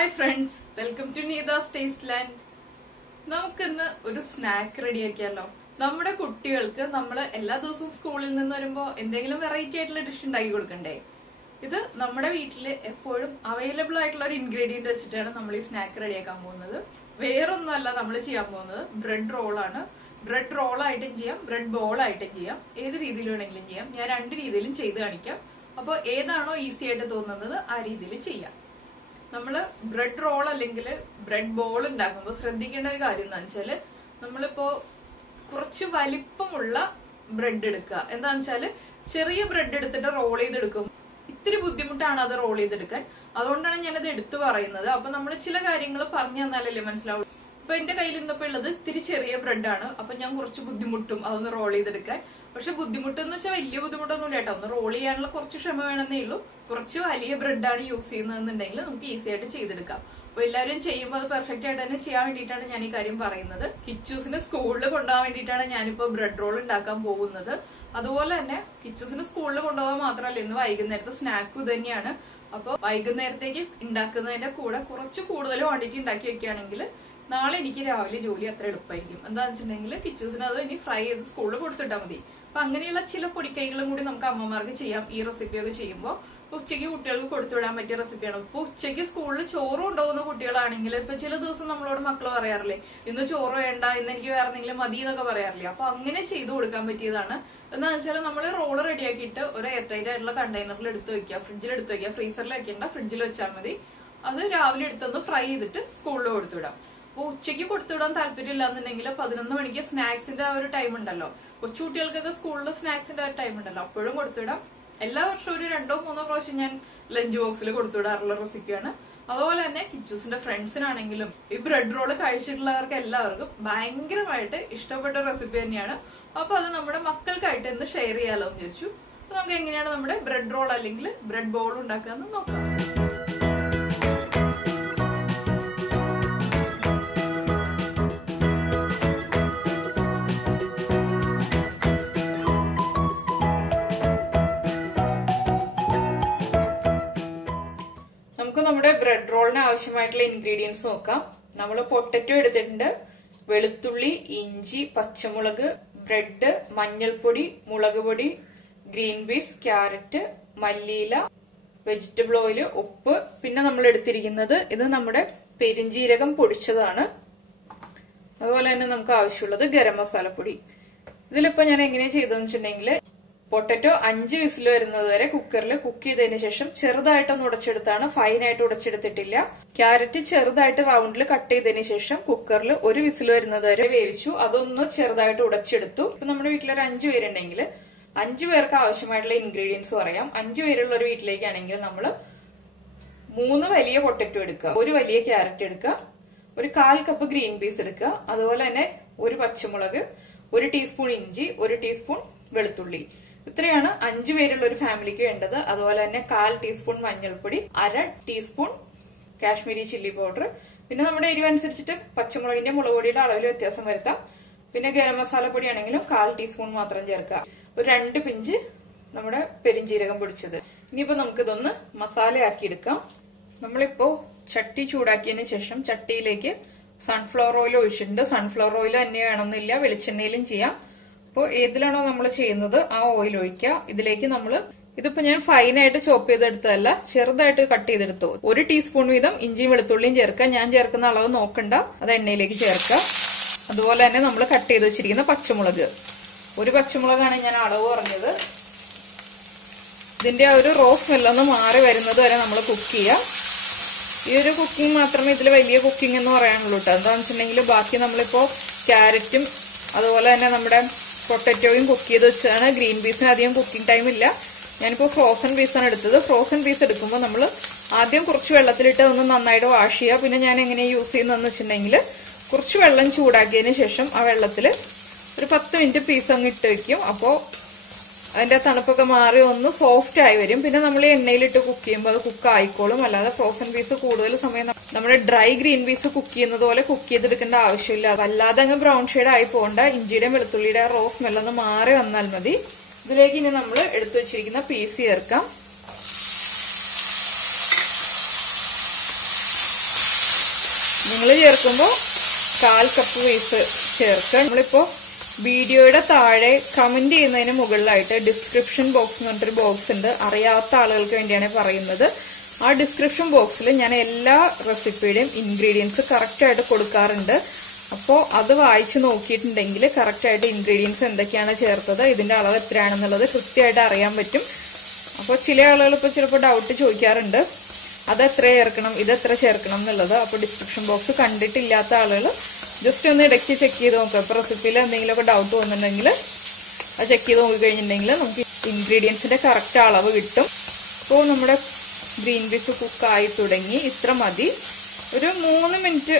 Hi friends, welcome to Neethas Tasteland. നമുക്കിന്ന് ഒരു snack റെഡിയാക്കിയാലോ. നമ്മുടെ കുട്ടികൾക്ക് നമ്മൾ എല്ലാ ദിവസവും സ്കൂളിൽ നിന്ന് വരുമ്പോൾ എന്തെങ്കിലും വെറൈറ്റി ആയിട്ടുള്ള ഡിഷ് ഉണ്ടാക്കി കൊടുക്കണ്ടേ. ഇത് നമ്മുടെ വീട്ടില് എപ്പോഴും അവൈലബിൾ ആയിട്ടുള്ള ഒരു ഇൻഗ്രീഡിയന്റ് വെച്ചിട്ടാണ് നമ്മൾ ഈ സ്നാക്ക് റെഡിയാക്കാൻ പോകുന്നത്. വേറൊന്നുമല്ല നമ്മൾ ചെയ്യാൻ പോകുന്നത് ബ്രെഡ് റോളാണ്. ബ്രെഡ് റോൾ ആയിട്ടും ചെയ്യാം, ബ്രെഡ് ബോൾ ആയിട്ടും ചെയ്യാം, ഏത് രീതിയിൽ വേണമെങ്കിലും ചെയ്യാം. ഞാൻ രണ്ട് രീതിയിലും ചെയ്ത് കാണിക്കാം. അപ്പോൾ ഏതാണോ ഈസി ആയിട്ട് തോന്നുന്നത് ആ രീതിയിൽ ചെയ്യാം. നമ്മള് ബ്രെഡ് റോൾ അല്ലെങ്കിൽ ബ്രെഡ് ബോൾ ഉണ്ടാക്കുമ്പോൾ ശ്രദ്ധിക്കേണ്ട ഒരു കാര്യം എന്താ വെച്ചാല്, നമ്മളിപ്പോ കുറച്ച് വലിപ്പമുള്ള ബ്രെഡ് എടുക്കുക. എന്താന്ന് വെച്ചാല് ചെറിയ ബ്രെഡ് എടുത്തിട്ട് റോൾ ചെയ്തെടുക്കും. ഇത്തിരി ബുദ്ധിമുട്ടാണ് അത് റോൾ ചെയ്തെടുക്കാൻ. അതുകൊണ്ടാണ് ഞാനത് എടുത്തു പറയുന്നത്. അപ്പൊ നമ്മൾ ചില കാര്യങ്ങൾ പറഞ്ഞു തന്നാലല്ലേ മനസ്സിലാവും. ഇപ്പൊ എന്റെ കയ്യിൽ ഇന്നിപ്പോ ഉള്ളത് ഇത്തിരി ചെറിയ ബ്രെഡാണ്. അപ്പൊ ഞാൻ കുറച്ച് ബുദ്ധിമുട്ടും അതൊന്ന് റോൾ ചെയ്തെടുക്കാൻ. പക്ഷെ ബുദ്ധിമുട്ടെന്ന് വെച്ചാൽ വലിയ ബുദ്ധിമുട്ടൊന്നും കേട്ടോ. ഒന്ന് റോൾ ചെയ്യാനുള്ള കുറച്ച് ക്ഷമ വേണമെന്നേ ഉള്ളൂ. കുറച്ച് വലിയ ബ്രെഡാണ് യൂസ് ചെയ്യുന്നതെന്നുണ്ടെങ്കിൽ നമുക്ക് ഈസി ആയിട്ട് ചെയ്തെടുക്കാം. അപ്പൊ എല്ലാവരും ചെയ്യുമ്പോൾ അത് പെർഫെക്റ്റ് ആയിട്ട് തന്നെ ചെയ്യാൻ വേണ്ടിയിട്ടാണ് ഞാൻ ഈ കാര്യം പറയുന്നത്. കിച്ചൂസിന് സ്കൂളിൽ കൊണ്ടുപോകാൻ വേണ്ടിയിട്ടാണ് ഞാനിപ്പോ ബ്രെഡ് റോൾ ഉണ്ടാക്കാൻ പോകുന്നത്. അതുപോലെ തന്നെ കിച്ചൂസിന് സ്കൂളിൽ കൊണ്ടുപോകാൻ മാത്രമല്ല, ഇന്ന് വൈകുന്നേരത്തെ സ്നാക്കും ഇത് തന്നെയാണ്. അപ്പൊ വൈകുന്നേരത്തേക്ക് ഉണ്ടാക്കുന്നതിന്റെ കൂടെ കുറച്ച് കൂടുതൽ ക്വാണ്ടിറ്റി ഉണ്ടാക്കി വെക്കുകയാണെങ്കിൽ നാളെ എനിക്ക് രാവിലെ ജോലി അത്ര എളുപ്പമായിരിക്കും. എന്താണെന്ന് വെച്ചിട്ടുണ്ടെങ്കിൽ കിച്ചൂസിന് അത് ഇനി ഫ്രൈ ചെയ്ത് സ്കൂളിൽ കൊടുത്തിട്ടാൽ മതി. അപ്പൊ അങ്ങനെയുള്ള ചില പൊടിക്കൈകളും കൂടി നമുക്ക് അമ്മമാർക്ക് ചെയ്യാം ഈ റെസിപ്പിയൊക്കെ ചെയ്യുമ്പോൾ. ഉച്ചയ്ക്ക് കുട്ടികൾക്ക് കൊടുത്തുവിടാൻ പറ്റിയ റെസിപ്പിയാണ്. ഇപ്പൊ ഉച്ചയ്ക്ക് സ്കൂളിൽ ചോറ് കൊണ്ടുപോകുന്ന കുട്ടികളാണെങ്കിൽ ഇപ്പൊ ചില ദിവസം നമ്മളോട് മക്കൾ പറയാറില്ലേ, ഇന്ന് ചോറ് വേണ്ട, ഇന്ന് എനിക്ക് വേറെ എന്തെങ്കിലും മതി എന്നൊക്കെ പറയാറില്ലേ. അപ്പൊ അങ്ങനെ ചെയ്തു കൊടുക്കാൻ പറ്റിയതാണ്. എന്താണെന്ന് വെച്ചാൽ നമ്മൾ റോള് റെഡിയാക്കിയിട്ട് ഒരു എയർ ടൈറ്റ് ആയിട്ടുള്ള കണ്ടെയ്നറിൽ എടുത്ത് വെക്കുക, ഫ്രിഡ്ജിൽ എടുത്ത് വെക്കുക. ഫ്രീസറിൽ വെക്കേണ്ട, ഫ്രിഡ്ജിൽ വെച്ചാൽ മതി. അത് രാവിലെ എടുത്തൊന്ന് ഫ്രൈ ചെയ്തിട്ട് സ്കൂളിൽ കൊടുത്തുവിടാം. അപ്പൊ ഉച്ചയ്ക്ക് കൊടുത്തുവിടാൻ താല്പര്യമില്ല എന്നുണ്ടെങ്കിൽ 11 മണിക്ക് സ്നാക്സിന്റെ ആ ഒരു ടൈം ഉണ്ടല്ലോ, കൊച്ചുകുട്ടികൾക്കൊക്കെ സ്കൂളിൽ സ്നാക്സിന്റെ ആ ടൈം ഉണ്ടല്ലോ, അപ്പോഴും കൊടുത്തുവിടാം. എല്ലാ വർഷവും ഒരു 2-3 പ്രാവശ്യം ഞാൻ ലഞ്ച് ബോക്സിൽ കൊടുത്തുവിടാറുള്ള റെസിപ്പിയാണ്. അതുപോലെ തന്നെ കിച്ചൂസിന്റെ ഫ്രണ്ട്സിനാണെങ്കിലും ഈ ബ്രെഡ് റോള് കഴിച്ചിട്ടുള്ളവർക്ക് എല്ലാവർക്കും ഭയങ്കരമായിട്ട് ഇഷ്ടപ്പെട്ട റെസിപ്പി തന്നെയാണ്. അപ്പൊ അത് നമ്മുടെ മക്കൾക്കായിട്ട് ഇന്ന് ഷെയർ ചെയ്യാലോ എന്ന് ചോദിച്ചു. അപ്പൊ നമുക്ക് എങ്ങനെയാണ് നമ്മുടെ ബ്രെഡ് റോൾ അല്ലെങ്കിൽ ബ്രെഡ് ബോൾ ഉണ്ടാക്കാന്ന് നോക്കാം. നമുക്ക് നമ്മുടെ ബ്രെഡ് റോളിന് ആവശ്യമായിട്ടുള്ള ഇൻഗ്രീഡിയൻസ് നോക്കാം. നമ്മൾ പൊട്ടറ്റോ എടുത്തിട്ടുണ്ട്, വെളുത്തുള്ളി, ഇഞ്ചി, പച്ചമുളക്, ബ്രെഡ്, മഞ്ഞൾപ്പൊടി, മുളക് പൊടി, ഗ്രീൻ പീസ്, ക്യാരറ്റ്, മല്ലിയില, വെജിറ്റബിൾ ഓയിൽ, ഉപ്പ്. പിന്നെ നമ്മൾ എടുത്തിരിക്കുന്നത് ഇത് നമ്മുടെ പെരിഞ്ജീരകം പൊടിച്ചതാണ്. അതുപോലെ തന്നെ നമുക്ക് ആവശ്യമുള്ളത് ഗരം മസാലപ്പൊടി. ഇതിലിപ്പോ ഞാൻ എങ്ങനെയാ ചെയ്തതെന്ന് വെച്ചിട്ടുണ്ടെങ്കിൽ, പൊട്ടറ്റോ 5 വിസിൽ വരുന്നത് വരെ കുക്കറിൽ കുക്ക് ചെയ്തതിനു ശേഷം ചെറുതായിട്ടൊന്ന് ഉടച്ചെടുത്താണ്, ഫൈനായിട്ട് ഉടച്ചെടുത്തിട്ടില്ല. ക്യാരറ്റ് ചെറുതായിട്ട് റൗണ്ടിൽ കട്ട് ചെയ്തതിനു ശേഷം കുക്കറിൽ 1 വിസിൽ വരുന്നത് വരെ വേവിച്ചു. അതൊന്ന് ചെറുതായിട്ട് ഉടച്ചെടുത്തു. ഇപ്പൊ നമ്മുടെ വീട്ടിലൊരു 5 പേരുണ്ടെങ്കിൽ 5 പേർക്ക് ആവശ്യമായിട്ടുള്ള ഇൻഗ്രീഡിയൻസ് പറയാം. 5 പേരുള്ള ഒരു വീട്ടിലേക്കാണെങ്കിൽ നമ്മൾ 3 വലിയ പൊട്ടറ്റോ എടുക്കുക, 1 വലിയ ക്യാരറ്റ് എടുക്കുക, ഒരു 1/4 കപ്പ് ഗ്രീൻ പീസ് എടുക്കുക, അതുപോലെ തന്നെ 1 പച്ചമുളക്, 1 ടീസ്പൂൺ ഇഞ്ചി, 1 ടീസ്പൂൺ വെളുത്തുള്ളി. ഇത്രയാണ് 5 പേരുള്ള ഒരു ഫാമിലിക്ക് വേണ്ടത്. അതുപോലെ തന്നെ 1/4 ടീസ്പൂൺ മഞ്ഞൾപ്പൊടി, 1/2 ടീസ്പൂൺ കാശ്മീരി ചില്ലി പൗഡർ. പിന്നെ നമ്മുടെ എരിവ് അനുസരിച്ചിട്ട് പച്ചമുളകിന്റെ മുളക് പൊടിയുടെ അളവിൽ വ്യത്യാസം വരുത്താം. പിന്നെ ഗരം മസാല പൊടി ആണെങ്കിലും 1/4 ടീസ്പൂൺ മാത്രം ചേർക്കുക. ഒരു 2 പിഞ്ച് നമ്മുടെ പെരിഞ്ജീരകം പൊടിച്ചത്. ഇനിയിപ്പോ നമുക്കിതൊന്ന് മസാലയാക്കി എടുക്കാം. നമ്മളിപ്പോ ചട്ടി ചൂടാക്കിയതിനു ശേഷം ചട്ടിയിലേക്ക് സൺഫ്ലവർ ഓയിൽ ഒഴിച്ചിട്ടുണ്ട്. സൺഫ്ലവർ ഓയിൽ തന്നെ വേണമെന്നില്ല, വെളിച്ചെണ്ണയിലും ചെയ്യാം. അപ്പോൾ ഏതിലാണോ നമ്മൾ ചെയ്യുന്നത് ആ ഓയിൽ ഒഴിക്കുക. ഇതിലേക്ക് നമ്മൾ ഇതിപ്പോ ഞാൻ ഫൈനായിട്ട് ചോപ്പ് ചെയ്തെടുത്തതല്ല, ചെറുതായിട്ട് കട്ട് ചെയ്തെടുത്തു. 1 ടീസ്പൂൺ വീതം ഇഞ്ചിയും വെളുത്തുള്ളിയും ചേർക്കുക. ഞാൻ ചേർക്കുന്ന അളവ് നോക്കണ്ട, അത് എണ്ണയിലേക്ക് ചേർക്കുക. അതുപോലെ തന്നെ നമ്മൾ കട്ട് ചെയ്ത് വെച്ചിരിക്കുന്ന പച്ചമുളക്, 1 പച്ചമുളകാണ് ഞാൻ അളവ് പറഞ്ഞത്. ഇതിന്റെ ആ ഒരു റോ സ്മെല്ലൊന്ന് മാറി വരുന്നത് വരെ നമ്മൾ കുക്ക് ചെയ്യാം. ഈ ഒരു കുക്കിംഗ് മാത്രമേ ഇതിൽ വലിയ കുക്കിംഗ് എന്ന് പറയാനുള്ളൂ കേട്ടോ. എന്താണെന്ന് വെച്ചിട്ടുണ്ടെങ്കിൽ ബാക്കി നമ്മളിപ്പോ ക്യാരറ്റും അതുപോലെ തന്നെ നമ്മുടെ പൊട്ടറ്റോയും കുക്ക് ചെയ്ത് വെച്ചാണ്. ഗ്രീൻ പീസിന് അധികം കുക്കിംഗ് ടൈം ഇല്ല. ഞാനിപ്പോ ഫ്രോസൺ പീസാണ് എടുത്തത്. ഫ്രോസൺ പീസ് എടുക്കുമ്പോൾ നമ്മൾ ആദ്യം കുറച്ച് വെള്ളത്തിലിട്ട് ഒന്ന് നന്നായിട്ട് വാഷ് ചെയ്യുക. പിന്നെ ഞാൻ എങ്ങനെയാണ് യൂസ് ചെയ്യുന്നതെന്ന് വെച്ചിട്ടുണ്ടെങ്കിൽ, കുറച്ച് വെള്ളം ചൂടാക്കിയതിന് ശേഷം ആ വെള്ളത്തിൽ ഒരു 10 മിനിറ്റ് പീസ് അങ്ങ് ഇട്ട് വെക്കും. അപ്പോൾ അതിന്റെ തണുപ്പൊക്കെ മാറി ഒന്ന് സോഫ്റ്റ് ആയി വരും. പിന്നെ നമ്മൾ എണ്ണയിലിട്ട് കുക്ക് ചെയ്യുമ്പോൾ അത് കുക്ക് ആയിക്കോളും. അല്ലാതെ ഫ്രോസൺ പീസ് കൂടുതൽ സമയം നമ്മുടെ ഡ്രൈ ഗ്രീൻ പീസ് കുക്ക് ചെയ്യുന്നത് പോലെ കുക്ക് ചെയ്തെടുക്കേണ്ട ആവശ്യമില്ല. അല്ലാതെ അങ്ങ് ബ്രൗൺ ഷെയ്ഡ് ആയി പോകണ്ട. ഇഞ്ചിയുടെയും വെളുത്തുള്ളിയുടെ റോ സ്മെല്ലൊന്ന് മാറി വന്നാൽ മതി. ഇതിലേക്ക് ഇനി നമ്മൾ എടുത്തു വെച്ചിരിക്കുന്ന പീസ് ചേർക്കാം. നിങ്ങൾ ചേർക്കുമ്പോൾ 1/4 കപ്പ് ബീഫ് ചേർക്കുക. നമ്മളിപ്പോ വീഡിയോയുടെ താഴെ കമന്റ് ചെയ്യുന്നതിന് മുകളിലായിട്ട് ഡിസ്ക്രിപ്ഷൻ ബോക്സ് എന്ന് പറഞ്ഞിട്ടൊരു ബോക്സ് ഉണ്ട്. അറിയാത്ത ആളുകൾക്ക് വേണ്ടിയാണ് പറയുന്നത്. ആ ഡിസ്ക്രിപ്ഷൻ ബോക്സിൽ ഞാൻ എല്ലാ റെസിപ്പിയുടെയും ഇൻഗ്രീഡിയൻസ് കറക്റ്റ് ആയിട്ട് കൊടുക്കാറുണ്ട്. അപ്പോൾ അത് വായിച്ചു നോക്കിയിട്ടുണ്ടെങ്കിൽ കറക്റ്റ് ആയിട്ട് ഇൻഗ്രീഡിയൻസ് എന്തൊക്കെയാണ് ചേർത്തത്, ഇതിന്റെ അളവ് എത്രയാണെന്നുള്ളത് കൃത്യമായിട്ട് അറിയാൻ പറ്റും. അപ്പോൾ ചില ആളുകൾ ഇപ്പോൾ ചിലപ്പോൾ ഡൗട്ട് ചോദിക്കാറുണ്ട്, അത് എത്ര ചേർക്കണം, ഇത് എത്ര ചേർക്കണം എന്നുള്ളത്. അപ്പോൾ ഡിസ്ക്രിപ്ഷൻ ബോക്സ് കണ്ടിട്ടില്ലാത്ത ആളുകൾ ജസ്റ്റ് ഒന്ന് ഇടയ്ക്ക് ചെക്ക് ചെയ്ത് നോക്കുക. ഇപ്പോൾ റെസിപ്പിയിൽ എന്തെങ്കിലുമൊക്കെ ഡൗട്ട് വന്നിട്ടുണ്ടെങ്കിൽ അത് ചെക്ക് ചെയ്ത് നോക്കിക്കഴിഞ്ഞിട്ടുണ്ടെങ്കിൽ നമുക്ക് ഇൻഗ്രീഡിയൻസിന്റെ കറക്റ്റ് അളവ് കിട്ടും. അപ്പോൾ നമ്മുടെ ഗ്രീൻ പീസ് കുക്കായി തുടങ്ങി. ഇത്ര മതി. ഒരു 3 മിനിറ്റ്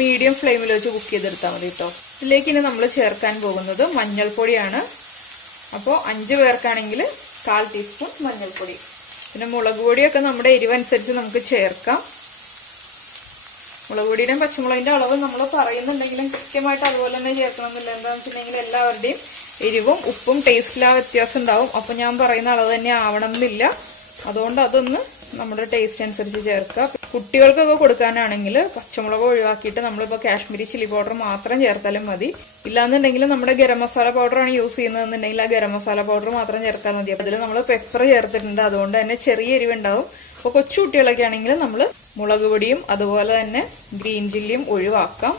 മീഡിയം ഫ്ലെയിമിൽ വെച്ച് കുക്ക് ചെയ്തെടുത്താൽ മതി കേട്ടോ. ഇതിലേക്ക് ഇനി നമ്മൾ ചേർക്കാൻ പോകുന്നത് മഞ്ഞൾപ്പൊടിയാണ്. അപ്പോൾ 5 പേർക്കാണെങ്കിൽ 1/4 ടീസ്പൂൺ മഞ്ഞൾപ്പൊടി. പിന്നെ മുളക് പൊടിയൊക്കെ നമ്മുടെ എരിവനുസരിച്ച് നമുക്ക് ചേർക്കാം. മുളക് പൊടിയുടെയും പച്ചമുളകിന്റെ അളവ് നമ്മൾ പറയുന്നുണ്ടെങ്കിലും കൃത്യമായിട്ട് അതുപോലെ തന്നെ ചേർക്കണമെന്നില്ല. എന്താണെന്ന് വെച്ചിട്ടുണ്ടെങ്കിൽ എല്ലാവരുടെയും എരിവും ഉപ്പും ടേസ്റ്റിൽ ആ വ്യത്യാസം ഉണ്ടാവും. അപ്പൊ ഞാൻ പറയുന്ന അളവ് തന്നെ ആവണം എന്നില്ല. അതുകൊണ്ട് അതൊന്ന് നമ്മുടെ ടേസ്റ്റ് അനുസരിച്ച് ചേർക്കുക. കുട്ടികൾക്കൊക്കെ കൊടുക്കാനാണെങ്കിൽ പച്ചമുളക് ഒഴിവാക്കിയിട്ട് നമ്മളിപ്പോൾ കാശ്മീരി ചില്ലി പൗഡർ മാത്രം ചേർത്താലും മതി. ഇല്ലാന്നുണ്ടെങ്കിൽ നമ്മുടെ ഗരം മസാല പൗഡറാണ് യൂസ് ചെയ്യുന്നതെന്നുണ്ടെങ്കിൽ ആ ഗരം മസാല പൗഡർ മാത്രം ചേർത്താൽ മതി. അതിൽ നമ്മൾ പെപ്പർ ചേർത്തിട്ടുണ്ട്, അതുകൊണ്ട് തന്നെ ചെറിയ എരിവുണ്ടാവും. അപ്പോൾ കൊച്ചു കുട്ടികളൊക്കെ ആണെങ്കിൽ നമ്മൾ മുളക് പൊടിയും അതുപോലെ തന്നെ ഗ്രീൻ ചില്ലിയും ഒഴിവാക്കാം.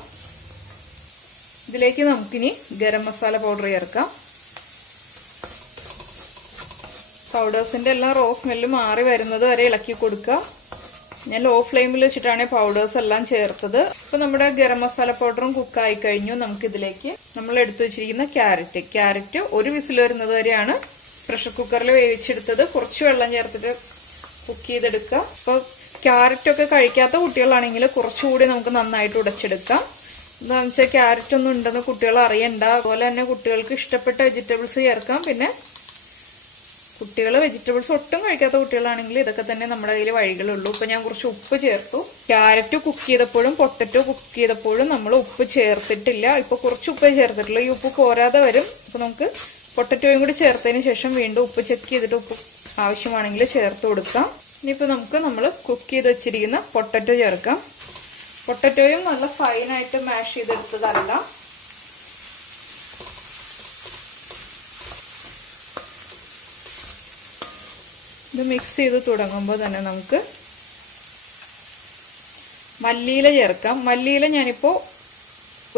ഇതിലേക്ക് നമുക്കിനി ഗരം മസാല പൗഡർ ചേർക്കാം. പൗഡേഴ്സിന്റെ എല്ലാം റോ സ്മെല്ല് മാറി വരുന്നത് വരെ ഇളക്കി കൊടുക്കുക. ഞാൻ ലോ ഫ്ലെയിമിൽ വെച്ചിട്ടാണ് പൗഡേഴ്സ് എല്ലാം ചേർത്തത്. ഇപ്പൊ നമ്മുടെ ഗരം മസാല പൗഡറും കുക്കായി കഴിഞ്ഞു. നമുക്ക് ഇതിലേക്ക് നമ്മൾ എടുത്തു വെച്ചിരിക്കുന്ന ക്യാരറ്റ് 1 വിസിൽ വരുന്നത് വരെയാണ് പ്രഷർ കുക്കറിൽ വേവിച്ചെടുത്തത്. കുറച്ച് വെള്ളം ചേർത്തിട്ട് കുക്ക് ചെയ്തെടുക്കുക. അപ്പൊ ക്യാരറ്റൊക്കെ കഴിക്കാത്ത കുട്ടികളാണെങ്കിൽ കുറച്ചുകൂടി നമുക്ക് നന്നായിട്ട് ഉടച്ചെടുക്കാം. എന്താണെന്ന് വെച്ചാൽ ക്യാരറ്റ് ഒന്നും ഉണ്ടെന്ന് കുട്ടികൾ അറിയണ്ട. അതുപോലെ തന്നെ കുട്ടികൾക്ക് ഇഷ്ടപ്പെട്ട വെജിറ്റബിൾസ് ചേർക്കാം. പിന്നെ കുട്ടികൾ വെജിറ്റബിൾസ് ഒട്ടും കഴിക്കാത്ത കുട്ടികളാണെങ്കിൽ ഇതൊക്കെ തന്നെ നമ്മുടെ കയ്യിൽ വഴികളുള്ളൂ. ഇപ്പൊ ഞാൻ കുറച്ച് ഉപ്പ് ചേർത്തു. ക്യാരറ്റ് കുക്ക് ചെയ്തപ്പോഴും പൊട്ടറ്റോ കുക്ക് ചെയ്തപ്പോഴും നമ്മൾ ഉപ്പ് ചേർത്തിട്ടില്ല. ഇപ്പൊ കുറച്ച് ഉപ്പ് ചേർത്തിട്ടുള്ളൂ. ഈ ഉപ്പ് പോരാതെ വരും. അപ്പൊ നമുക്ക് പൊട്ടറ്റോയും കൂടി ചേർത്തതിന് ശേഷം വീണ്ടും ഉപ്പ് ചെക്ക് ചെയ്തിട്ട് ഉപ്പ് ആവശ്യമാണെങ്കിൽ ചേർത്ത് കൊടുക്കാം. ഇനിയിപ്പോ നമുക്ക് നമ്മൾ കുക്ക് ചെയ്ത് വെച്ചിരിക്കുന്ന പൊട്ടറ്റോ ചേർക്കാം. പൊട്ടറ്റോയും നല്ല ഫൈനായിട്ട് മാഷ് ചെയ്തെടുത്തതല്ല. ഇത് മിക്സ് ചെയ്ത് തുടങ്ങുമ്പോൾ തന്നെ നമുക്ക് മല്ലിയില ചേർക്കാം. മല്ലിയില ഞാനിപ്പോ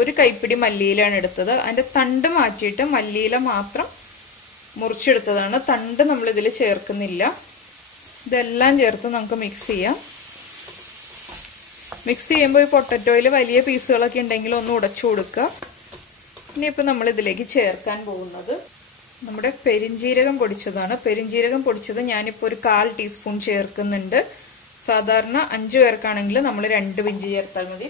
1 കൈപ്പിടി മല്ലിയിലാണ് എടുത്തത്. അതിന്റെ തണ്ട് മാറ്റിയിട്ട് മല്ലിയില മാത്രം മുറിച്ചെടുത്തതാണ്. തണ്ട് നമ്മൾ ഇതിൽ ചേർക്കുന്നില്ല. ഇതെല്ലാം ചേർത്ത് നമുക്ക് മിക്സ് ചെയ്യാം. മിക്സ് ചെയ്യുമ്പോൾ ഈ പൊട്ടറ്റോയിൽ വലിയ പീസുകളൊക്കെ ഉണ്ടെങ്കിൽ ഒന്ന് ഉടച്ചു കൊടുക്കുക. ഇനിയിപ്പോ നമ്മൾ ഇതിലേക്ക് ചേർക്കാൻ പോകുന്നത് നമ്മുടെ പെരിഞ്ജീരകം പൊടിച്ചതാണ്. പെരിഞ്ജീരകം പൊടിച്ചത് ഞാനിപ്പോൾ ഒരു 1/4 ടീസ്പൂൺ ചേർക്കുന്നുണ്ട്. സാധാരണ 5 പേർക്കാണെങ്കിൽ നമ്മൾ 2 പിഞ്ച് ചേർത്താൽ മതി.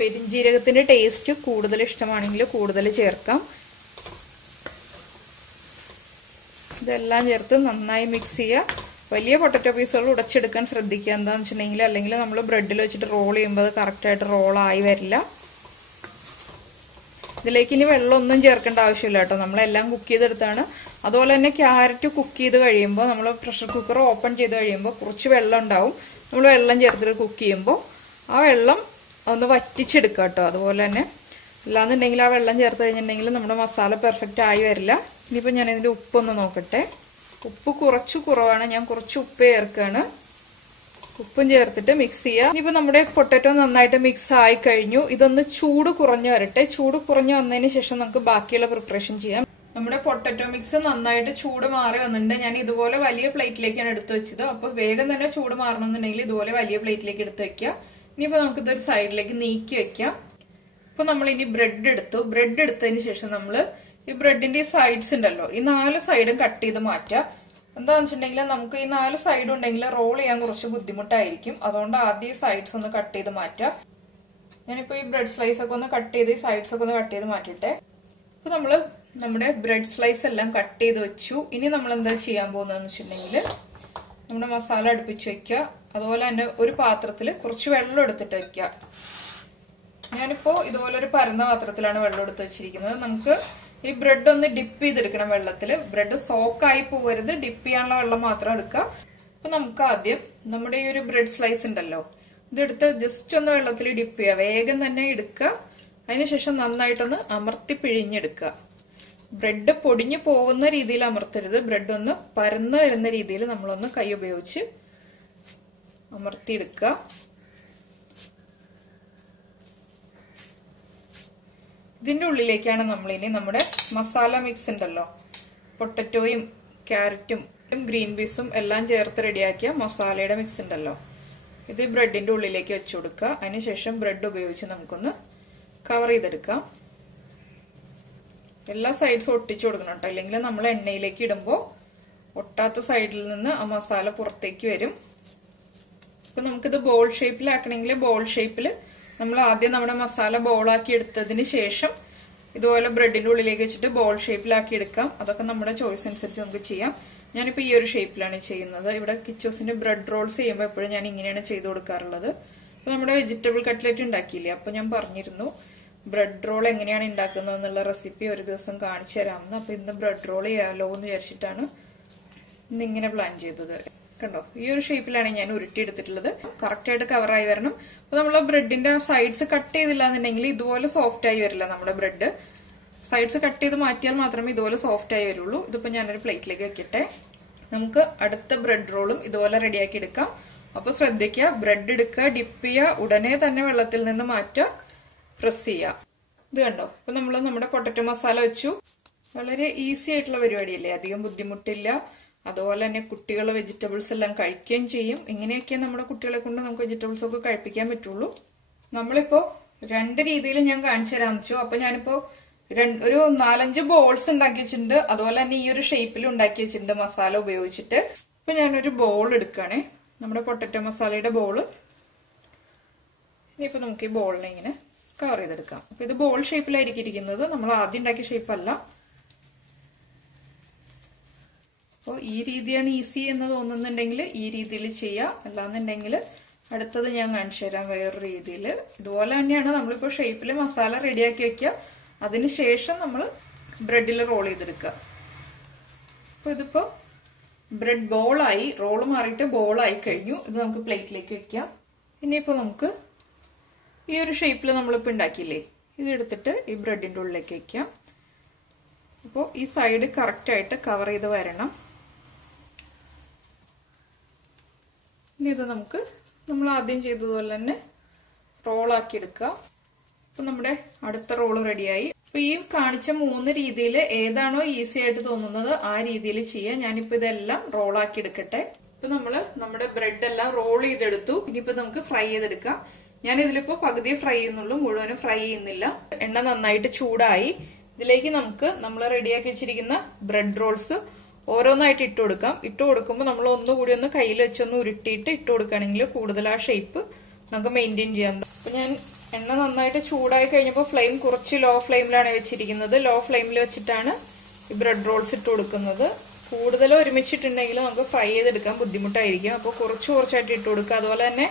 പെരിഞ്ജീരകത്തിന്റെ ടേസ്റ്റ് കൂടുതൽ ഇഷ്ടമാണെങ്കിൽ കൂടുതൽ ചേർക്കാം. ഇതെല്ലാം ചേർത്ത് നന്നായി മിക്സ് ചെയ്യുക. വലിയ പൊട്ടറ്റോ പീസുകൾ ഉടച്ചെടുക്കാൻ ശ്രദ്ധിക്കുക. എന്താണെന്ന് വെച്ചിട്ടുണ്ടെങ്കിൽ അല്ലെങ്കിൽ നമ്മൾ ബ്രെഡിൽ വെച്ചിട്ട് റോൾ ചെയ്യുമ്പോൾ അത് കറക്റ്റായിട്ട് റോളായി വരില്ല. ഇതിലേക്ക് ഇനി വെള്ളമൊന്നും ചേർക്കേണ്ട ആവശ്യമില്ല കേട്ടോ. നമ്മളെല്ലാം കുക്ക് ചെയ്തെടുത്താണ്. അതുപോലെ തന്നെ ക്യാരറ്റ് കുക്ക് ചെയ്ത് കഴിയുമ്പോൾ നമ്മൾ പ്രഷർ കുക്കർ ഓപ്പൺ ചെയ്ത് കഴിയുമ്പോൾ കുറച്ച് വെള്ളം ഉണ്ടാവും. നമ്മൾ വെള്ളം ചേർത്തിട്ട് കുക്ക് ചെയ്യുമ്പോൾ ആ വെള്ളം ഒന്ന് വറ്റിച്ചെടുക്കുക കേട്ടോ. അതുപോലെ തന്നെ അല്ലാന്നുണ്ടെങ്കിൽ ആ വെള്ളം ചേർത്ത് കഴിഞ്ഞിട്ടുണ്ടെങ്കിൽ നമ്മുടെ മസാല പെർഫെക്റ്റ് ആയി വരില്ല. ഇനിയിപ്പോൾ ഞാൻ ഇതിന്റെ ഉപ്പൊന്ന് നോക്കട്ടെ. ഉപ്പ് കുറച്ച് കുറവാണ്. ഞാൻ കുറച്ച് ഉപ്പ് ചേർക്കാണ്. ഉപ്പും ചേർത്തിട്ട് മിക്സ് ചെയ്യുക. ഇനിയിപ്പോ നമ്മുടെ പൊട്ടറ്റോ നന്നായിട്ട് മിക്സ് ആയി കഴിഞ്ഞു. ഇതൊന്ന് ചൂട് കുറഞ്ഞു വരട്ടെ. ചൂട് കുറഞ്ഞു വന്നതിന് ശേഷം നമുക്ക് ബാക്കിയുള്ള പ്രിപ്പറേഷൻ ചെയ്യാം. നമ്മുടെ പൊട്ടറ്റോ മിക്സ് നന്നായിട്ട് ചൂട് മാറി വന്നിട്ടുണ്ട്. ഞാൻ ഇതുപോലെ വലിയ പ്ലേറ്റിലേക്കാണ് എടുത്തു വെച്ചത്. അപ്പൊ വേഗം തന്നെ ചൂട് മാറണമെന്നുണ്ടെങ്കിൽ ഇതുപോലെ വലിയ പ്ലേറ്റിലേക്ക് എടുത്ത് വെക്കുക. ഇനിയിപ്പോ നമുക്ക് ഇതൊരു സൈഡിലേക്ക് നീക്കി വെക്കാം. ഇപ്പൊ നമ്മൾ ഇനി ബ്രെഡ് എടുത്തു. ബ്രെഡ് എടുത്തതിന് ശേഷം നമ്മള് ഈ ബ്രെഡിന്റെ ഈ സൈഡ്സ് ഉണ്ടല്ലോ, ഈ 4 സൈഡും കട്ട് ചെയ്ത് മാറ്റാം. എന്താന്ന് വെച്ചിട്ടുണ്ടെങ്കിൽ നമുക്ക് ഈ 4 സൈഡും ഉണ്ടെങ്കിൽ റോൾ ചെയ്യാൻ കുറച്ച് ബുദ്ധിമുട്ടായിരിക്കും. അതുകൊണ്ട് ആദ്യം ഈ സൈഡ്സ് ഒന്ന് കട്ട് ചെയ്ത് മാറ്റാം. ഞാനിപ്പോ ഈ ബ്രെഡ് സ്ലൈസ് ഒക്കെ ഒന്ന് കട്ട് ചെയ്ത് ഈ സൈഡ്സ് ഒക്കെ ഒന്ന് കട്ട് ചെയ്ത് മാറ്റിട്ടെ. അപ്പൊ നമ്മള് നമ്മുടെ ബ്രെഡ് സ്ലൈസ് എല്ലാം കട്ട് ചെയ്ത് വെച്ചു. ഇനി നമ്മൾ എന്താ ചെയ്യാൻ പോകുന്നതെന്ന് വെച്ചിട്ടുണ്ടെങ്കിൽ നമ്മുടെ മസാല അടുപ്പിച്ച് വെക്കുക. അതുപോലെ തന്നെ ഒരു പാത്രത്തിൽ കുറച്ച് വെള്ളം എടുത്തിട്ട് വെക്കുക. ഞാനിപ്പോ ഇതുപോലെ ഒരു പരന്ന പാത്രത്തിലാണ് വെള്ളം എടുത്ത് വെച്ചിരിക്കുന്നത്. നമുക്ക് ഈ ബ്രെഡ് ഒന്ന് ഡിപ്പ് ചെയ്തെടുക്കണം വെള്ളത്തിൽ. ബ്രെഡ് സോക്കായി പോകരുത്. ഡിപ്പ് ചെയ്യാനുള്ള വെള്ളം മാത്രം എടുക്കുക. അപ്പൊ നമുക്ക് ആദ്യം നമ്മുടെ ഈ ഒരു ബ്രെഡ് സ്ലൈസ് ഉണ്ടല്ലോ ഇതെടുത്ത് ജസ്റ്റ് ഒന്ന് വെള്ളത്തിൽ ഡിപ്പ് ചെയ്യുക. വേഗം തന്നെ എടുക്കുക. അതിനുശേഷം നന്നായിട്ടൊന്ന് അമർത്തി പിഴിഞ്ഞെടുക്കുക. ബ്രെഡ് പൊടിഞ്ഞു പോകുന്ന രീതിയിൽ അമർത്തരുത്. ബ്രെഡ് ഒന്ന് പരന്ന് വരുന്ന രീതിയിൽ നമ്മളൊന്ന് കൈ ഉപയോഗിച്ച് അമർത്തിയെടുക്കുക. ഇതിന്റെ ഉള്ളിലേക്കാണ് നമ്മളിനി നമ്മുടെ മസാല മിക്സ് ഉണ്ടല്ലോ, പൊട്ടറ്റോയും ക്യാരറ്റും ഗ്രീൻ പീസും എല്ലാം ചേർത്ത് റെഡിയാക്കിയ മസാലയുടെ മിക്സ് ഉണ്ടല്ലോ, ഇത് ബ്രെഡിന്റെ ഉള്ളിലേക്ക് വെച്ചു കൊടുക്കുക. അതിനുശേഷം ബ്രെഡ് ഉപയോഗിച്ച് നമുക്കൊന്ന് കവർ ചെയ്തെടുക്കാം. എല്ലാ സൈഡ്സും ഒട്ടിച്ചു കൊടുക്കണം കേട്ടോ, അല്ലെങ്കിൽ നമ്മൾ എണ്ണയിലേക്ക് ഇടുമ്പോൾ ഒട്ടാത്ത സൈഡിൽ നിന്ന് ആ മസാല പുറത്തേക്ക് വരും. ഇപ്പൊ നമുക്കിത് ബോൾ ഷേപ്പിലാക്കണമെങ്കിൽ ബോൾ ഷേപ്പിൽ നമ്മൾ ആദ്യം നമ്മുടെ മസാല ബോളാക്കി എടുത്തതിന് ശേഷം ഇതുപോലെ ബ്രെഡിന്റെ ഉള്ളിലേക്ക് വെച്ചിട്ട് ബോൾ ഷേപ്പിലാക്കി എടുക്കാം. അതൊക്കെ നമ്മുടെ ചോയ്സ് അനുസരിച്ച് നമുക്ക് ചെയ്യാം. ഞാനിപ്പോ ഈ ഒരു ഷേപ്പിലാണ് ചെയ്യുന്നത്. ഇവിടെ കിച്ചോസിന്റെ ബ്രെഡ് റോൾസ് ചെയ്യുമ്പോൾ എപ്പോഴും ഞാൻ ഇങ്ങനെയാണ് ചെയ്ത് കൊടുക്കാറുള്ളത്. അപ്പൊ നമ്മുടെ വെജിറ്റബിൾ കട്ട്ലറ്റ് ഉണ്ടാക്കിയില്ലേ, അപ്പൊ ഞാൻ പറഞ്ഞിരുന്നു ബ്രെഡ് റോൾ എങ്ങനെയാണ് ഉണ്ടാക്കുന്നത് എന്നുള്ള റെസിപ്പി ഒരു ദിവസം കാണിച്ചു തരാമെന്ന്. അപ്പൊ ഇന്ന് ബ്രെഡ് റോൾ ചെയ്യാമല്ലോ എന്ന് വിചാരിച്ചിട്ടാണ് ഇന്നിങ്ങനെ പ്ലാൻ ചെയ്തത്. കണ്ടോ, ഈ ഒരു ഷേപ്പിലാണ് ഞാൻ ഉരുട്ടിയെടുത്തിട്ടുള്ളത്. കറക്റ്റ് ആയിട്ട് കവറായി വരണം. അപ്പൊ നമ്മൾ ബ്രെഡിന്റെ സൈഡ്സ് കട്ട് ചെയ്തില്ല എന്നുണ്ടെങ്കിൽ ഇതുപോലെ സോഫ്റ്റ് ആയി വരില്ല നമ്മുടെ ബ്രെഡ്. സൈഡ്സ് കട്ട് ചെയ്ത് മാറ്റിയാൽ മാത്രമേ ഇതുപോലെ സോഫ്റ്റ് ആയി വരുള്ളൂ. ഇതിപ്പോ ഞാനൊരു പ്ലേറ്റിലേക്ക് വെക്കട്ടെ. നമുക്ക് അടുത്ത ബ്രെഡ് റോളും ഇതുപോലെ റെഡിയാക്കി എടുക്കാം. അപ്പൊ ശ്രദ്ധിക്കുക, ബ്രെഡ് എടുക്കുക, ഡിപ്പ് ചെയ്യുക, ഉടനെ തന്നെ വെള്ളത്തിൽ നിന്ന് മാറ്റുക, പ്രസ് ചെയ്യുക. ഇത് കണ്ടോ, ഇപ്പൊ നമ്മൾ നമ്മുടെ പൊട്ടറ്റോ മസാല വെച്ചു. വളരെ ഈസി ആയിട്ടുള്ള പരിപാടിയല്ലേ, അധികം ബുദ്ധിമുട്ടില്ല. അതുപോലെ തന്നെ കുട്ടികൾ വെജിറ്റബിൾസ് എല്ലാം കഴിക്കുകയും ചെയ്യും. ഇങ്ങനെയൊക്കെ നമ്മുടെ കുട്ടികളെ കൊണ്ട് നമുക്ക് വെജിറ്റബിൾസ് ഒക്കെ കഴിപ്പിക്കാൻ പറ്റുള്ളൂ. നമ്മളിപ്പോ രണ്ട് രീതിയിൽ ഞാൻ കാണിച്ചു തരാമെന്ന് വെച്ചു. അപ്പൊ ഞാനിപ്പോ ഒരു 4-5 ബോൾസ് ഉണ്ടാക്കി വെച്ചിട്ടുണ്ട്. അതുപോലെ തന്നെ ഈ ഒരു ഷേപ്പിൽ ഉണ്ടാക്കി വെച്ചിട്ടുണ്ട് മസാല ഉപയോഗിച്ചിട്ട്. അപ്പൊ ഞാനൊരു ബോൾ എടുക്കുകയാണേ, നമ്മുടെ പൊട്ടറ്റോ മസാലയുടെ ബോള്. ഇനിയിപ്പോ നമുക്ക് ഈ ബോളിനെ ഇങ്ങനെ കവർ ചെയ്തെടുക്കാം. അപ്പൊ ഇത് ബോൾ ഷേപ്പിലായിരിക്കും ഇരിക്കുന്നത്, നമ്മൾ ആദ്യം ഉണ്ടാക്കിയ ഷേപ്പ് അല്ല. അപ്പോൾ ഈ രീതിയാണ് ഈസി എന്ന് തോന്നുന്നുണ്ടെങ്കിൽ ഈ രീതിയിൽ ചെയ്യാം. അല്ലാന്നുണ്ടെങ്കിൽ അടുത്തത് ഞാൻ കാണിച്ചു തരാം വേറൊരു രീതിയിൽ. ഇതുപോലെ തന്നെയാണ് നമ്മളിപ്പോ ഷേപ്പിൽ മസാല റെഡിയാക്കി വെക്കുക. അതിനുശേഷം നമ്മൾ ബ്രെഡിൽ റോൾ ചെയ്തെടുക്കുക. അപ്പൊ ഇതിപ്പോ ബ്രെഡ് ബോളായി, റോള് മാറിയിട്ട് ബോളായി കഴിഞ്ഞു. ഇത് നമുക്ക് പ്ലേറ്റിലേക്ക് വെക്കാം. ഇനിയിപ്പോ നമുക്ക് ഈ ഒരു ഷേപ്പിൽ നമ്മളിപ്പോ ഉണ്ടാക്കിയില്ലേ, ഇതെടുത്തിട്ട് ഈ ബ്രെഡിന്റെ ഉള്ളിലേക്ക് വെക്കാം. അപ്പോൾ ഈ സൈഡ് കറക്റ്റ് ആയിട്ട് കവർ ചെയ്ത് വരണം. ഇനി ഇത് നമ്മൾ ആദ്യം ചെയ്തതുപോലെ തന്നെ റോളാക്കി എടുക്കുക. അപ്പൊ നമ്മുടെ അടുത്ത റോള് റെഡിയായി. അപ്പൊ ഈ കാണിച്ച 3 രീതിയിൽ ഏതാണോ ഈസി ആയിട്ട് തോന്നുന്നത് ആ രീതിയിൽ ചെയ്യാം. ഞാനിപ്പോ ഇതെല്ലാം റോളാക്കി എടുക്കട്ടെ. ഇപ്പൊ നമ്മുടെ ബ്രെഡ് എല്ലാം റോൾ ചെയ്തെടുത്തു. ഇനിയിപ്പോ നമുക്ക് ഫ്രൈ ചെയ്തെടുക്കാം. ഞാൻ ഇതിലിപ്പോ പകുതിയെ ഫ്രൈ ചെയ്യുന്നുള്ളൂ, മുഴുവനും ഫ്രൈ ചെയ്യുന്നില്ല. എണ്ണ നന്നായിട്ട് ചൂടായി. ഇതിലേക്ക് നമ്മൾ റെഡിയാക്കി വെച്ചിരിക്കുന്ന ബ്രെഡ് റോൾസ് ഓരോന്നായിട്ട് ഇട്ട് കൊടുക്കാം. ഇട്ട് കൊടുക്കുമ്പോൾ നമ്മൾ ഒന്നുകൂടി ഒന്ന് കയ്യിൽ വെച്ചൊന്ന് ഉരുട്ടിയിട്ട് ഇട്ട് കൊടുക്കുകയാണെങ്കിൽ കൂടുതൽ ആ ഷേപ്പ് നമുക്ക് മെയിൻറ്റെയിൻ ചെയ്യാം. അപ്പൊ ഞാൻ എണ്ണ നന്നായിട്ട് ചൂടായി കഴിഞ്ഞപ്പോൾ ഫ്ലെയിം കുറച്ച് ലോ ഫ്ലെയിമിലാണ് വെച്ചിരിക്കുന്നത്. ലോ ഫ്ലെയിമിൽ വെച്ചിട്ടാണ് ഈ ബ്രെഡ് റോൾസ് ഇട്ട് കൊടുക്കുന്നത്. കൂടുതൽ ഒരുമിച്ചിട്ടുണ്ടെങ്കിൽ നമുക്ക് ഫ്രൈ ചെയ്തെടുക്കാൻ ബുദ്ധിമുട്ടായിരിക്കും. അപ്പോൾ കുറച്ചായിട്ട് ഇട്ട് കൊടുക്കുക. അതുപോലെ തന്നെ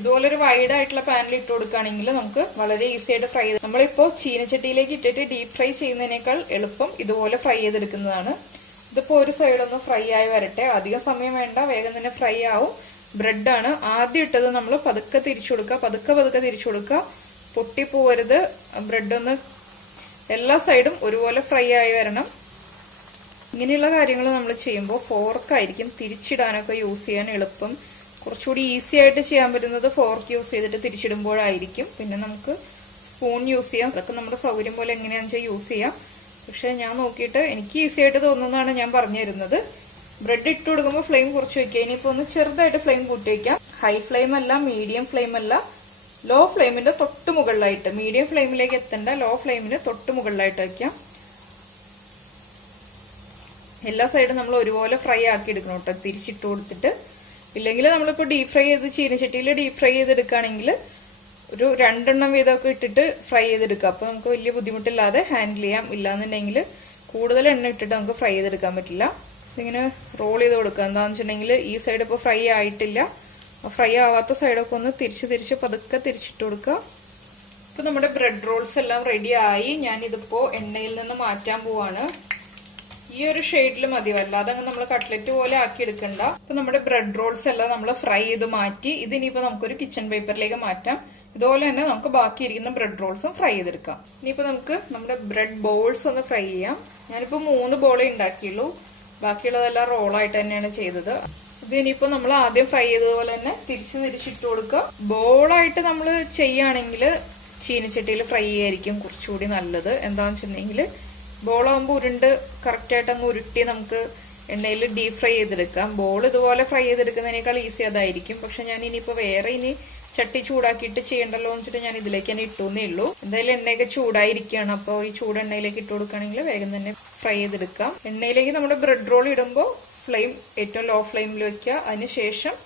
ഇതുപോലൊരു വൈഡ് ആയിട്ടുള്ള പാനിൽ ഇട്ട് കൊടുക്കുകയാണെങ്കിൽ നമുക്ക് വളരെ ഈസി ആയിട്ട് ഫ്രൈ ചെയ്ത്, നമ്മളിപ്പോ ചീനച്ചട്ടിയിലേക്ക് ഇട്ടിട്ട് ഡീപ് ഫ്രൈ ചെയ്യുന്നതിനേക്കാൾ എളുപ്പം ഇതുപോലെ ഫ്രൈ ചെയ്തെടുക്കുന്നതാണ്. ഇതിപ്പോ ഒരു സൈഡൊന്ന് ഫ്രൈ ആയി വരട്ടെ, അധികം സമയം വേണ്ട, വേഗം തന്നെ ഫ്രൈ ആവും. ബ്രെഡാണ് ആദ്യം ഇട്ടത്, നമ്മൾ പതുക്കെ തിരിച്ചു കൊടുക്കുക, പതുക്കെ തിരിച്ചു കൊടുക്കുക, പൊട്ടിപ്പോവരുത്. ബ്രെഡ് ഒന്ന് എല്ലാ സൈഡും ഒരുപോലെ ഫ്രൈ ആയി വരണം. ഇങ്ങനെയുള്ള കാര്യങ്ങൾ നമ്മൾ ചെയ്യുമ്പോൾ ഫോർക്കായിരിക്കും തിരിച്ചിടാനൊക്കെ യൂസ് ചെയ്യാൻ എളുപ്പം. കുറച്ചുകൂടി ഈസി ആയിട്ട് ചെയ്യാൻ പറ്റുന്നത് ഫോർക്ക് യൂസ് ചെയ്തിട്ട് തിരിച്ചിടുമ്പോഴായിരിക്കും. പിന്നെ നമുക്ക് സ്പൂൺ യൂസ് ചെയ്യാം. അതൊക്കെ നമ്മുടെ സൗകര്യം പോലെ എങ്ങനെയാണെന്ന് വെച്ചാൽ യൂസ് ചെയ്യാം. പക്ഷെ ഞാൻ നോക്കിയിട്ട് എനിക്ക് ഈസി ആയിട്ട് തോന്നുന്നതാണ് ഞാൻ പറഞ്ഞു തരുന്നത്. ബ്രെഡ് ഇട്ട് കൊടുക്കുമ്പോൾ ഫ്ലെയിം കുറച്ച് വെക്കുക. ഇനിയിപ്പോ ഒന്ന് ചെറുതായിട്ട് ഫ്ലെയിം കൂട്ടി വയ്ക്കാം. ഹൈ ഫ്ലെയിം അല്ല, മീഡിയം ഫ്ലെയിം അല്ല, ലോ ഫ്ലെയിമിന്റെ തൊട്ട് മുകളിലായിട്ട്. മീഡിയം ഫ്ലെയിമിലേക്ക് എത്തണ്ട, ലോ ഫ്ലെയിമിന് തൊട്ട് മുകളിലായിട്ട് വയ്ക്കാം. എല്ലാ സൈഡും നമ്മൾ ഒരുപോലെ ഫ്രൈ ആക്കി എടുക്കണം കേട്ടോ, തിരിച്ചിട്ട് കൊടുത്തിട്ട്. ഇല്ലെങ്കിൽ നമ്മളിപ്പോ ഡീപ് ഫ്രൈ ചെയ്ത് ചീനച്ചട്ടിയിൽ ഡീപ് ഫ്രൈ ചെയ്തെടുക്കുകയാണെങ്കിൽ ഒരു 2 എണ്ണം വീതമൊക്കെ ഇട്ടിട്ട് ഫ്രൈ ചെയ്തെടുക്കാം. അപ്പൊ നമുക്ക് വലിയ ബുദ്ധിമുട്ടില്ലാതെ ഹാൻഡിൽ ചെയ്യാം. ഇല്ലാന്നുണ്ടെങ്കിൽ കൂടുതൽ എണ്ണ ഇട്ടിട്ട് നമുക്ക് ഫ്രൈ ചെയ്തെടുക്കാൻ പറ്റില്ല. ഇങ്ങനെ റോൾ ചെയ്ത് കൊടുക്കുക. എന്താണെന്ന് വെച്ചിട്ടുണ്ടെങ്കിൽ ഈ സൈഡ് ഇപ്പോൾ ഫ്രൈ ആയിട്ടില്ല, ഫ്രൈ ആവാത്ത സൈഡൊക്കെ ഒന്ന് തിരിച്ച് പതുക്കെ തിരിച്ചിട്ട് കൊടുക്കുക. ഇപ്പൊ നമ്മുടെ ബ്രെഡ് റോൾസ് എല്ലാം റെഡി ആയി. ഞാനിതിപ്പോ എണ്ണയിൽ നിന്ന് മാറ്റാൻ പോവാണ്. ഈ ഈ ഒരു ഷെയ്ഡിൽ മതി, അല്ലാതെ നമ്മൾ കട്ട്ലറ്റ് പോലെ ആക്കി എടുക്കണ്ട. അപ്പൊ നമ്മുടെ ബ്രെഡ് റോൾസ് എല്ലാം നമ്മൾ ഫ്രൈ ചെയ്ത് മാറ്റി. ഇതിനിപ്പോ നമുക്കൊരു കിച്ചൺ പേപ്പറിലേക്ക് മാറ്റാം. ഇതുപോലെ തന്നെ നമുക്ക് ബാക്കിയിരിക്കുന്ന ബ്രെഡ് റോൾസും ഫ്രൈ ചെയ്തെടുക്കാം. ഇനിയിപ്പോ നമുക്ക് നമ്മുടെ ബ്രെഡ് ബോൾസ് ഒന്ന് ഫ്രൈ ചെയ്യാം. ഞാനിപ്പോ 3 ബോളേ ഉണ്ടാക്കിയുള്ളൂ, ബാക്കിയുള്ളതെല്ലാം റോളായിട്ട് തന്നെയാണ് ചെയ്തത്. ഇത് ഇനിയിപ്പോ നമ്മൾ ആദ്യം ഫ്രൈ ചെയ്തതുപോലെ തന്നെ തിരിച്ചിട്ട് കൊടുക്കുക. ബോളായിട്ട് നമ്മൾ ചെയ്യുകയാണെങ്കിൽ ചീനച്ചട്ടിയിൽ ഫ്രൈ ചെയ്യായിരിക്കും കുറച്ചുകൂടി നല്ലത്. എന്താന്ന് വെച്ചിട്ടുണ്ടെങ്കിൽ ബോളാകുമ്പോൾ ഉരുണ്ട് കറക്റ്റായിട്ട് അങ്ങ് ഉരുട്ടി നമുക്ക് എണ്ണയിൽ ഡീപ് ഫ്രൈ ചെയ്തെടുക്കാം. ബോൾ ഇതുപോലെ ഫ്രൈ ചെയ്തെടുക്കുന്നതിനേക്കാൾ ഈസി അതായിരിക്കും. പക്ഷെ ഞാൻ ഇനിയിപ്പോ വേറെ ചട്ടി ചൂടാക്കിയിട്ട് ചെയ്യണ്ടല്ലോ എന്ന് വെച്ചിട്ട് ഞാൻ ഇതിലേക്ക് തന്നെ ഇട്ടുന്നേ ഉള്ളൂ. എന്തായാലും എണ്ണയൊക്കെ ചൂടായിരിക്കുകയാണ്, അപ്പോൾ ഈ ചൂട് എണ്ണയിലേക്ക് ഇട്ട് കൊടുക്കുകയാണെങ്കിൽ വേഗം തന്നെ ഫ്രൈ ചെയ്തെടുക്കാം. എണ്ണയിലേക്ക് നമ്മുടെ ബ്രെഡ് റോൾ ഇടുമ്പോൾ ഫ്ലെയിം ഏറ്റവും ലോ ഫ്ലെയിമിൽ വെക്കുക. അതിനുശേഷം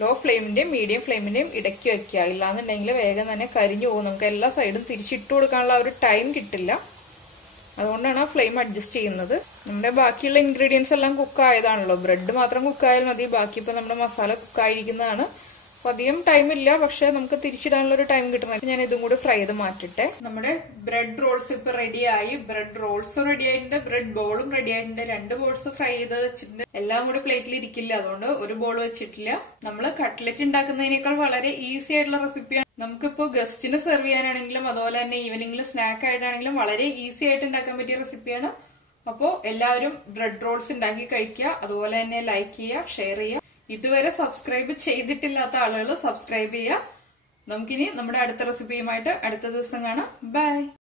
ലോ ഫ്ലെയിമിന്റെയും മീഡിയം ഫ്ലെയിമിന്റെയും ഇടയ്ക്ക് വെക്കുക. ഇല്ലാന്നുണ്ടെങ്കിൽ വേഗം തന്നെ കരിഞ്ഞു പോകും. നമുക്ക് എല്ലാ സൈഡും തിരിച്ചിട്ട് കൊടുക്കാനുള്ള ഒരു ടൈം കിട്ടില്ല. അതുകൊണ്ടാണ് ആ ഫ്ലെയിം അഡ്ജസ്റ്റ് ചെയ്യുന്നത്. നമ്മുടെ ബാക്കിയുള്ള ഇൻഗ്രീഡിയൻസ് എല്ലാം കുക്കായതാണല്ലോ, ബ്രെഡ് മാത്രം കുക്കായാൽ മതി. ബാക്കി ഇപ്പൊ നമ്മുടെ മസാല കുക്കായിരിക്കുന്നതാണ്. അപ്പൊ അധികം ടൈം ഇല്ല, പക്ഷെ നമുക്ക് തിരിച്ചിടാനുള്ള ഒരു ടൈം കിട്ടണം. ഞാൻ ഇതും കൂടി ഫ്രൈ ചെയ്ത് മാറ്റിട്ടെ. നമ്മുടെ ബ്രെഡ് റോൾസ് ഇപ്പൊ റെഡിയായി. ബ്രെഡ് റോൾസും റെഡി ആയിട്ടുണ്ട്, ബ്രെഡ് ബോളും റെഡി ആയിട്ടുണ്ട്. 2 ബോൾസ് ഫ്രൈ ചെയ്ത് വെച്ചിട്ടുണ്ട്. എല്ലാം കൂടി പ്ലേറ്റിൽ ഇരിക്കില്ല, അതുകൊണ്ട് ഒരു ബോൾ വെച്ചിട്ടില്ല. നമ്മള് കട്ട്ലറ്റ് ഉണ്ടാക്കുന്നതിനേക്കാൾ വളരെ ഈസി ആയിട്ടുള്ള റെസിപ്പിയാണ്. നമുക്കിപ്പോ ഗസ്റ്റിന് സെർവ് ചെയ്യാനാണെങ്കിലും അതുപോലെ തന്നെ ഈവനിങ്ങിൽ സ്നാക്ക് ആയിട്ടാണെങ്കിലും വളരെ ഈസി ആയിട്ട് ഉണ്ടാക്കാൻ പറ്റിയ റെസിപ്പിയാണ്. അപ്പോ എല്ലാവരും ബ്രെഡ് റോൾസ് ഉണ്ടാക്കി കഴിക്കുക. അതുപോലെ തന്നെ ലൈക്ക് ചെയ്യുക, ഷെയർ ചെയ്യുക. ഇതുവരെ സബ്സ്ക്രൈബ് ചെയ്തിട്ടില്ലാത്ത ആളുകൾ സബ്സ്ക്രൈബ് ചെയ്യുക. നമുക്കിനി നമ്മുടെ അടുത്ത റെസിപ്പിയുമായിട്ട് അടുത്ത ദിവസം കാണാം. ബൈ.